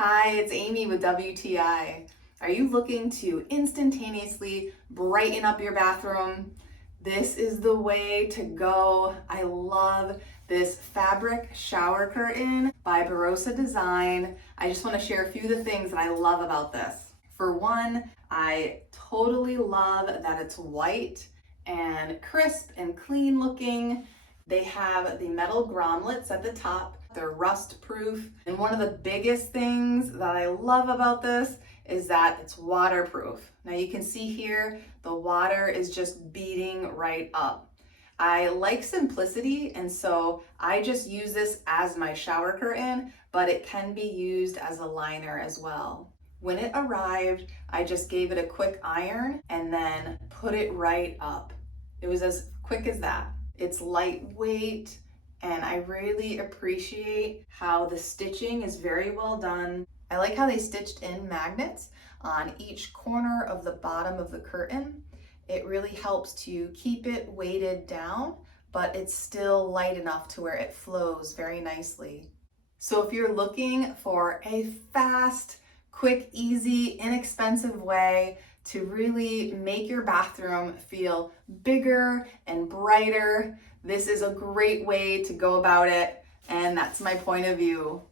Hi, it's Amy with WTI. Are you looking to instantaneously brighten up your bathroom? This is the way to go. I love this fabric shower curtain by Barossa Design. I just want to share a few of the things that I love about this. For one, I totally love that it's white and crisp and clean looking. They have the metal grommets at the top. They're rust proof. And one of the biggest things that I love about this is that it's waterproof. Now you can see here, the water is just beading right up. I like simplicity, and so I just use this as my shower curtain, but it can be used as a liner as well. When it arrived, I just gave it a quick iron and then put it right up. It was as quick as that. It's lightweight, and I really appreciate how the stitching is very well done. I like how they stitched in magnets on each corner of the bottom of the curtain. It really helps to keep it weighted down, but it's still light enough to where it flows very nicely. So if you're looking for a fast, quick, easy, inexpensive way to really make your bathroom feel bigger and brighter, this is a great way to go about it, and that's my point of view.